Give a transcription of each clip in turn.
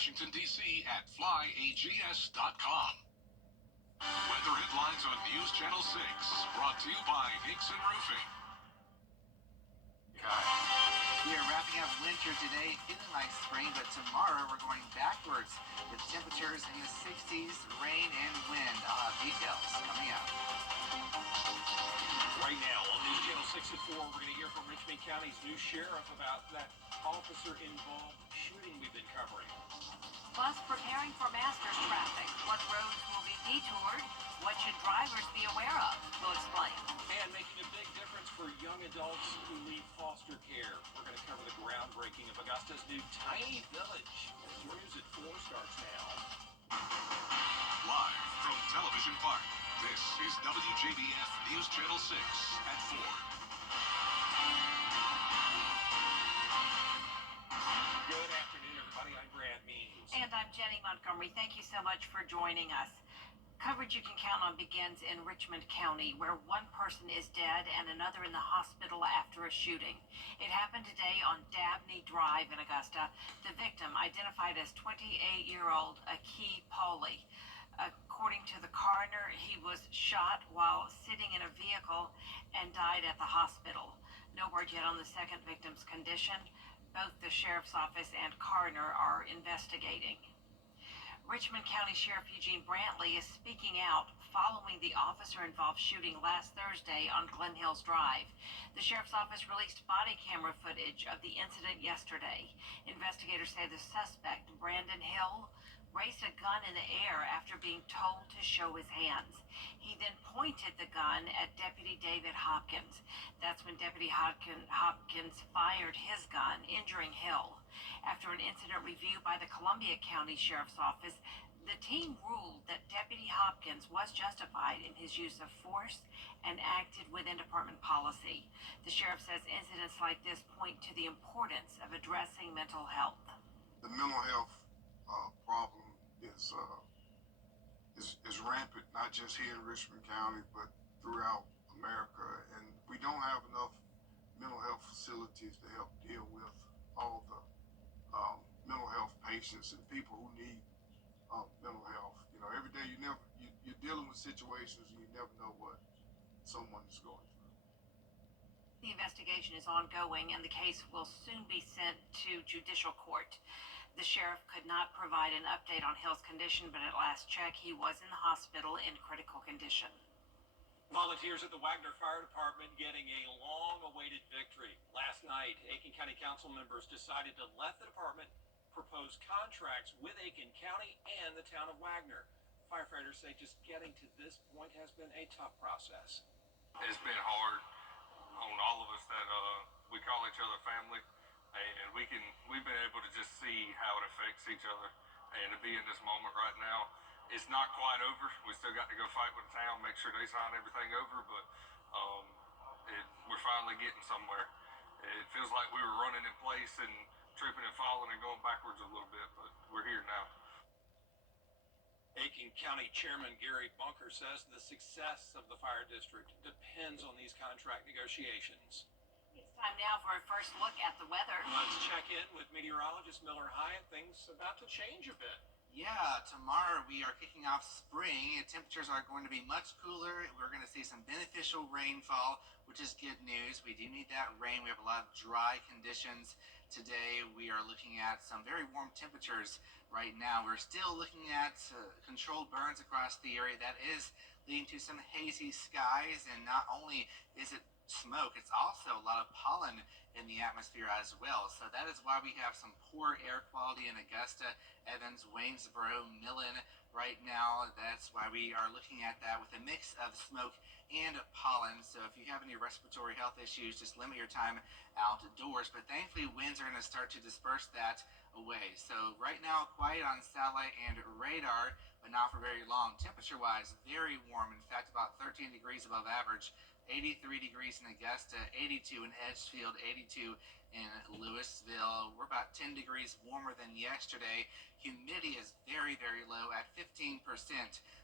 Washington, D.C. at flyags.com. Weather headlines on News Channel 6, brought to you by Hickson Roofing. We are wrapping up winter today, feeling like spring, but tomorrow we're going backwards with temperatures in the 60s, rain and wind. I'll have details coming up. Right now on News Channel 6 at 4, we're going to hear from Richmond County's new sheriff about that officer-involved shooting we've been covering. Plus, preparing for Masters traffic. What roads will be detoured? What should drivers be aware of? We'll explain. And making a big difference for young adults who leave foster care. We're going to cover the groundbreaking of Augusta's new tiny village. News at 4 starts now. Live from Television Park, this is WJBF News Channel 6 at 4. Good afternoon, everybody. I'm Brad Means. And I'm Jenny Montgomery. Thank you so much for joining us. Coverage you can count on begins in Richmond County, where one person is dead and another in the hospital after a shooting. It happened today on Dabney Drive in Augusta. The victim, identified as 28-year-old Aki Pauley. According to the coroner, he was shot while sitting in a vehicle and died at the hospital. No word yet on the second victim's condition. Both the sheriff's office and coroner are investigating. Richmond County Sheriff Eugene Brantley is speaking out following the officer-involved shooting last Thursday on Glen Hills Drive. The sheriff's office released body camera footage of the incident yesterday. Investigators say the suspect, Brandon Hill, raised a gun in the air after being told to show his hands. He then pointed the gun at Deputy David Hopkins. That's when Deputy Hopkins fired his gun, injuring Hill. After an incident review by the Columbia County Sheriff's Office, the team ruled that Deputy Hopkins was justified in his use of force and acted within department policy. The sheriff says incidents like this point to the importance of addressing mental health. The mental health problem is rampant, not just here in Richmond County, but throughout America. And we don't have enough mental health facilities to help deal with all the mental health patients and people who need mental health. You know, every day you're dealing with situations and you never know what someone is going through. The investigation is ongoing and the case will soon be sent to judicial court. The sheriff could not provide an update on Hill's condition, but at last check, he was in the hospital in critical condition. Volunteers at the Wagner Fire Department getting a long-awaited victory. Last night, Aiken County Council members decided to let the department propose contracts with Aiken County and the town of Wagner. Firefighters say just getting to this point has been a tough process. It's been hard on all of us that we call each other family, and we've been able to just see how it affects each other, and to be in this moment right now. It's not quite over. We still got to go fight with the town, make sure they sign everything over, but we're finally getting somewhere. It feels like we were running in place and tripping and falling and going backwards a little bit, but we're here now. Aiken County Chairman Gary Bunker says the success of the fire district depends on these contract negotiations. It's time now for a first look at the weather. Let's check in with meteorologist Miller Hyatt. Things about to change a bit. Yeah, tomorrow we are kicking off spring. Temperatures are going to be much cooler. We're going to see some beneficial rainfall, which is good news. We do need that rain. We have a lot of dry conditions today. We are looking at some very warm temperatures right now. We're still looking at controlled burns across the area. That is leading to some hazy skies, and not only is it smoke, it's also a lot of pollen in the atmosphere as well. So that is why we have some poor air quality in Augusta, Evans, Waynesboro, Millen right now. That's why we are looking at that with a mix of smoke and pollen. So if you have any respiratory health issues, just limit your time outdoors. But thankfully, winds are going to start to disperse that away. So right now, quiet on satellite and radar, but not for very long. Temperature-wise, very warm. In fact, about 13 degrees above average. 83 degrees in Augusta, 82 in Edgefield, 82 in Louisville. We're about 10 degrees warmer than yesterday. Humidity is very, very low at 15%.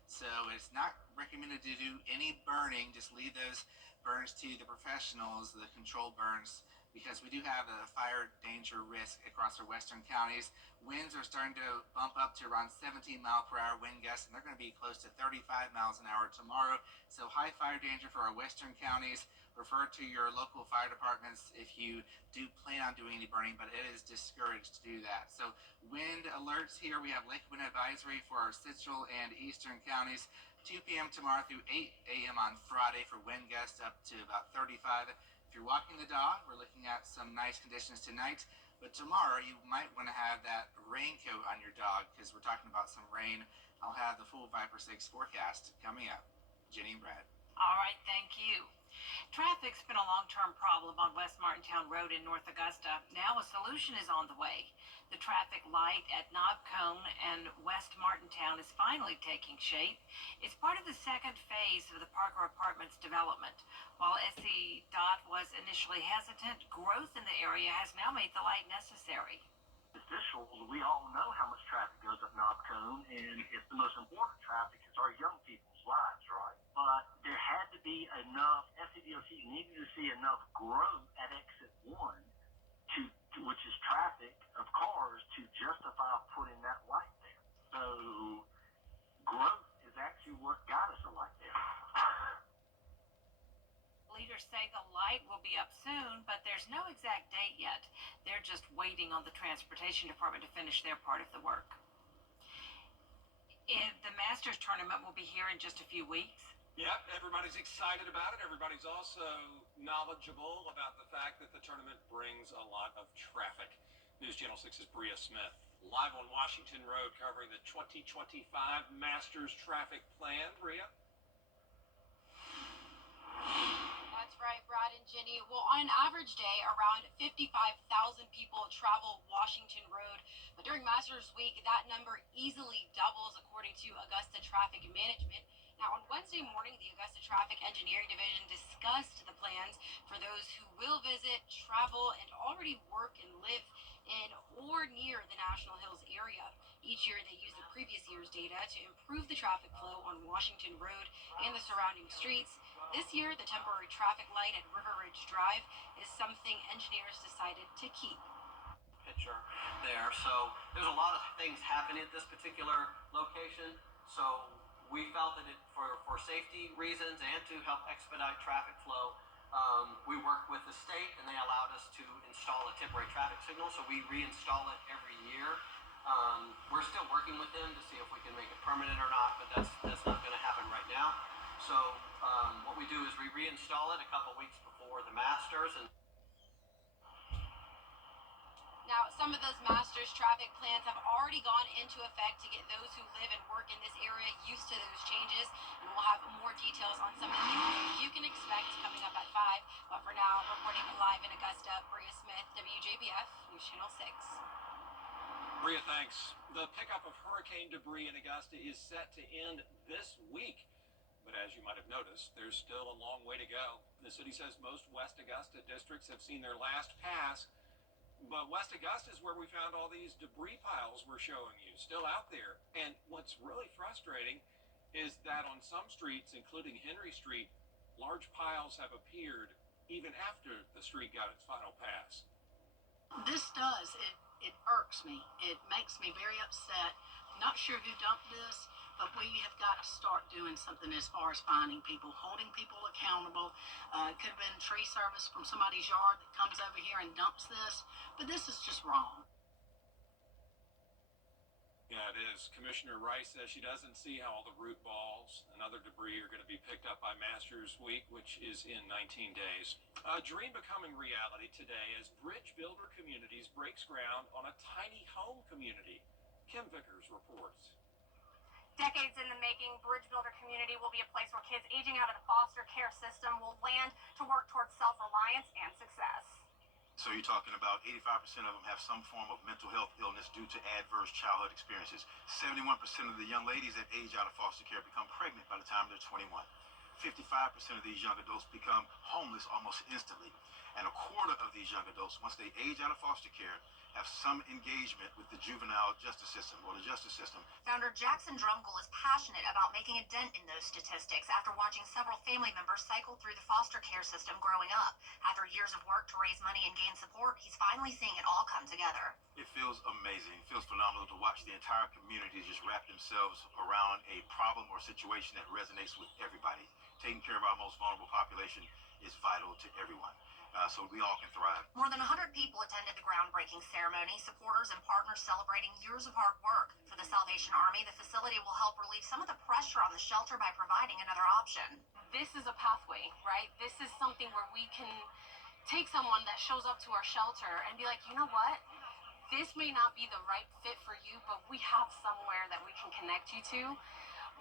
So it's not recommended to do any burning. Just leave those burns to the professionals, the controlled burns because we do have a fire danger risk across our western counties. Winds are starting to bump up to around 17-mile-per-hour wind gusts, and they're going to be close to 35 miles an hour tomorrow. So high fire danger for our western counties. Refer to your local fire departments if you do plan on doing any burning, but it is discouraged to do that. So wind alerts here. We have lake wind advisory for our central and eastern counties. 2 p.m. tomorrow through 8 a.m. on Friday for wind gusts up to about 35. If you're walking the dog, we're looking at some nice conditions tonight. But tomorrow, you might want to have that raincoat on your dog because we're talking about some rain. I'll have the full Viper 6 forecast coming up. Jenny and Brad. All right, thank you. Traffic's been a long-term problem on West Martintown Road in North Augusta. Now a solution is on the way. The traffic light at Knob Cone and West Martintown is finally taking shape. It's part of the second phase of the Parker Apartments development. While SCDOT was initially hesitant, growth in the area has now made the light necessary. Officials, we all know how much traffic goes up Knob Cone, and it's the most important traffic. It's our young people's lives, right? But there had to be enough, SCDOT needed to see enough growth at exit 1, which is traffic of cars, to justify putting that light there. So growth is actually what got us a light there. Leaders say the light will be up soon, but there's no exact date yet. They're just waiting on the Transportation Department to finish their part of the work. The Masters tournament will be here in just a few weeks. Yep, everybody's excited about it. Everybody's also knowledgeable about the fact that the tournament brings a lot of traffic. News Channel 6's Bria Smith, live on Washington Road, covering the 2025 Masters traffic plan. Bria? That's right, Brad and Jenny. Well, on an average day, around 55,000 people travel Washington Road. But during Masters Week, that number easily doubles, according to Augusta Traffic Management. Now, on Wednesday morning, the Augusta Traffic Engineering Division discussed the plans for those who will visit, travel, and already work and live in or near the National Hills area. Each year, they use the previous year's data to improve the traffic flow on Washington Road and the surrounding streets. This year, the temporary traffic light at River Ridge Drive is something engineers decided to keep. Picture there. So there's a lot of things happening at this particular location. So we felt that for safety reasons and to help expedite traffic flow, we worked with the state and they allowed us to install a temporary traffic signal. So we reinstall it every year. We're still working with them to see if we can make it permanent or not, but that's not going to happen right now. So what we do is we reinstall it a couple weeks before the Masters. And now, some of those Masters traffic plans have already gone into effect to get those who live and work in this area used to those changes. And we'll have more details on some of the things you can expect coming up at 5. But for now, reporting live in Augusta, Bria Smith, WJBF, News Channel 6. Bria, thanks. The pickup of hurricane debris in Augusta is set to end this week. But as you might have noticed, there's still a long way to go. The city says most West Augusta districts have seen their last pass. But West Augusta is where we found all these debris piles we're showing you, still out there. And what's really frustrating is that on some streets, including Henry Street, large piles have appeared even after the street got its final pass. This does. It irks me. It makes me very upset. Not sure who dumped this, but we have got to start doing something as far as finding people, holding people accountable. It could have been tree service from somebody's yard that comes over here and dumps this, but this is just wrong. Yeah, it is. Commissioner Rice says she doesn't see how all the root balls and other debris are going to be picked up by Masters Week, which is in 19 days. A dream becoming reality today as Bridge Builder Communities breaks ground on a tiny home community. Kim Vickers reports. Decades in the making, Bridge Builder Community will be a place where kids aging out of the foster care system will land to work towards self-reliance and success. So you're talking about 85% of them have some form of mental health illness due to adverse childhood experiences. 71% of the young ladies that age out of foster care become pregnant by the time they're 21. 55% of these young adults become homeless almost instantly. And a quarter of these young adults, once they age out of foster care have some engagement with the juvenile justice system or the justice system. Founder Jackson Drumgoole is passionate about making a dent in those statistics after watching several family members cycle through the foster care system growing up. After years of work to raise money and gain support, he's finally seeing it all come together. It feels amazing. It feels phenomenal to watch the entire community just wrap themselves around a problem or situation that resonates with everybody. Taking care of our most vulnerable population is vital to everyone. So we all can thrive. More than 100 people attended the groundbreaking ceremony, supporters and partners celebrating years of hard work. For the Salvation Army, the facility will help relieve some of the pressure on the shelter by providing another option. This is a pathway, right? This is something where we can take someone that shows up to our shelter and be like, you know what? This may not be the right fit for you, but we have somewhere that we can connect you to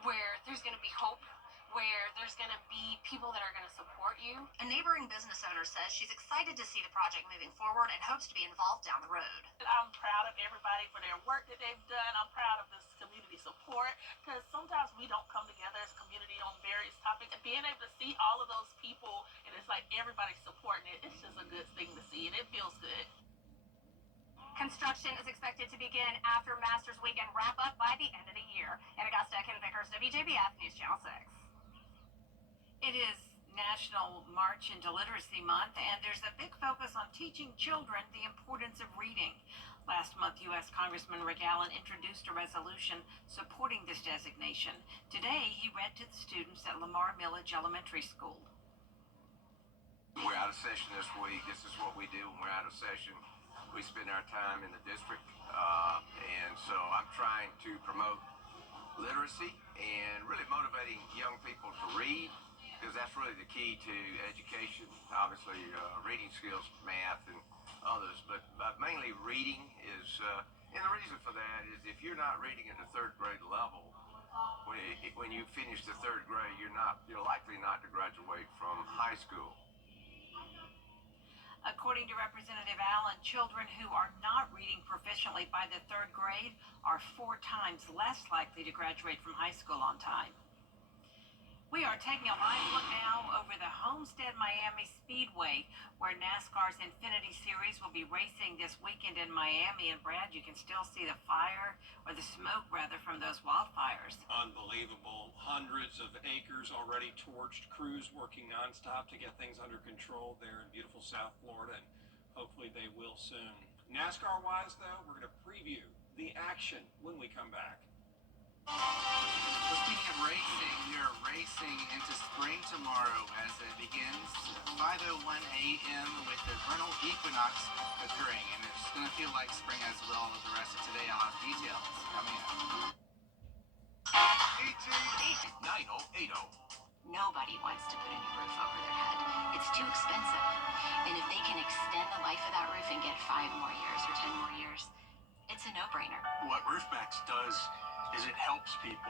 where there's going to be hope, where there's going to be people that are going to support you. A neighboring business owner says she's excited to see the project moving forward and hopes to be involved down the road. I'm proud of everybody for their work that they've done. I'm proud of this community support because sometimes we don't come together as community on various topics. And being able to see all of those people and it's like everybody's supporting it, it's just a good thing to see and it feels good. Construction is expected to begin after Masters Week and wrap up by the end of the year. In Augusta, Kim Vickers, WJBF News Channel 6. It is National March into Literacy Month, and there's a big focus on teaching children the importance of reading. Last month, U.S. Congressman Rick Allen introduced a resolution supporting this designation. Today, he read to the students at Lamar Millage Elementary School. We're out of session this week. This is what we do when we're out of session. We spend our time in the district, and so I'm trying to promote literacy and really motivating young people to read, because that's really the key to education. Obviously, reading skills, math, and others, but mainly reading is, and the reason for that is if you're not reading at the third grade level, when you finish the third grade, you're likely not to graduate from high school. According to Representative Allen, children who are not reading proficiently by the third grade are 4 times less likely to graduate from high school on time. We are taking a live look now over the Homestead Miami Speedway, where NASCAR's Infinity Series will be racing this weekend in Miami. And Brad, you can still see the fire, or the smoke rather, from those wildfires. Unbelievable. Hundreds of acres already torched. Crews working nonstop to get things under control there in beautiful South Florida, and hopefully they will soon. NASCAR-wise, though, we're going to preview the action when we come back. Well, speaking of racing, we are racing into spring tomorrow as it begins 5:01 a.m. with the vernal equinox occurring, and it's going to feel like spring as well as the rest of today. I'll have details coming up. 9080. Nobody wants to put a new roof over their head. It's too expensive. And if they can extend the life of that roof and get 5 more years or 10 more years, it's a no-brainer. What RoofMax does is it helps people